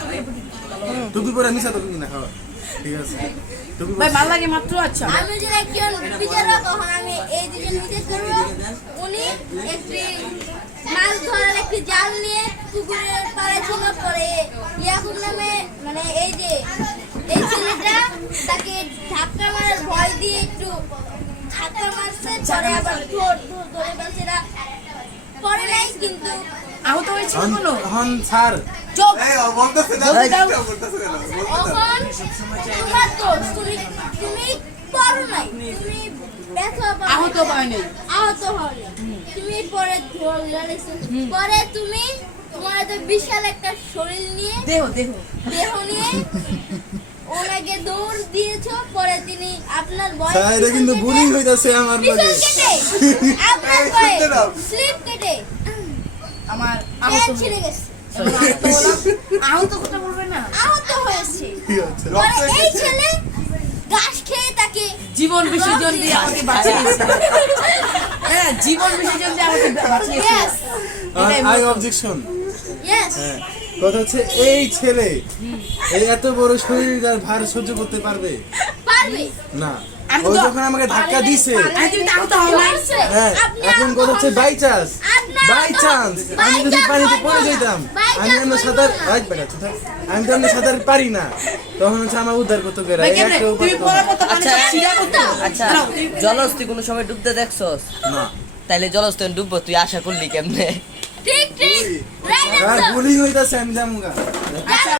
তুমি। টুপি পরে মিশা তো না হ্যাঁ ঠিক আছে আমি যদি একজন বিচারক আমি এই উনি একটি একটি জাল নিয়ে পুকুরের পাড়ে মানে এই যে এই ছেলেটা তাকে ধাক্কা মারার ভয় দিয়ে একটু ধাক্কা মারছে পরে আবার পরে নাই কিন্তু আহত হয়েছিল হন কোনো? হন স্যার। চোখ এই বলতেছে না। বলতেছে না তোমার দোষ তুমি তুমি পারো নাই। তুমি। আহত আহত হলে তুমি পরে পরে তুমি তোমার এত বিশাল একটা শরীর নিয়ে দেহ দেহ। দেহ নিয়ে ওনাকে দৌড় দিয়েছ। পরে তিনি আপনার বয়স স্যার এটা কিন্তু বুলিং হইতাছে আমার পিছন আপনার বয়স। স্লিপ কেটে আমার আহত হয়ে- ছিঁড়ে গেছে। আহত কথা বলবে না। আহত হয়েছে। ঠিক আছে পরে রক্ত এই ছেলে ঘাস খেয়ে তাকে জীবন বিসর্জন দিয়ে আমাকে বাঁচিয়েছে হ্যাঁ জীবন বিসর্জন দিয়ে আমাকে বাঁচিয়েছে আই অবজেকশন। ইয়েস হ্যাঁ কথা হচ্ছে এই ছেলে এই এত বড় শরীর আর ভার সহ্য করতে পারবে? পারবে। না। ও যখন আমাকে ধাক্কা দিছে। হ্যাঁ এখন কথা হচ্ছে। বাই চান্স বাই চান্স আমি যদি পানিতে পড়ে যেতাম আমি সাঁতার বেটা আমি তো এমনি সাঁতার পারি না। তখন হচ্ছে আমার উদ্ধার করতে গেলে একটা উপায় মানে আচ্ছা। ছিঁড়া আচ্ছা দাঁড়াও, তুমি- কোনো সময় ডুবতে দেখছস? না। তাইলে জলস্থি ডুববো তুই আশা করলি কেমনে? ঠিক ঠিক। রাইট আর আনসার হইতাছে আমি জামুগা আচ্ছা।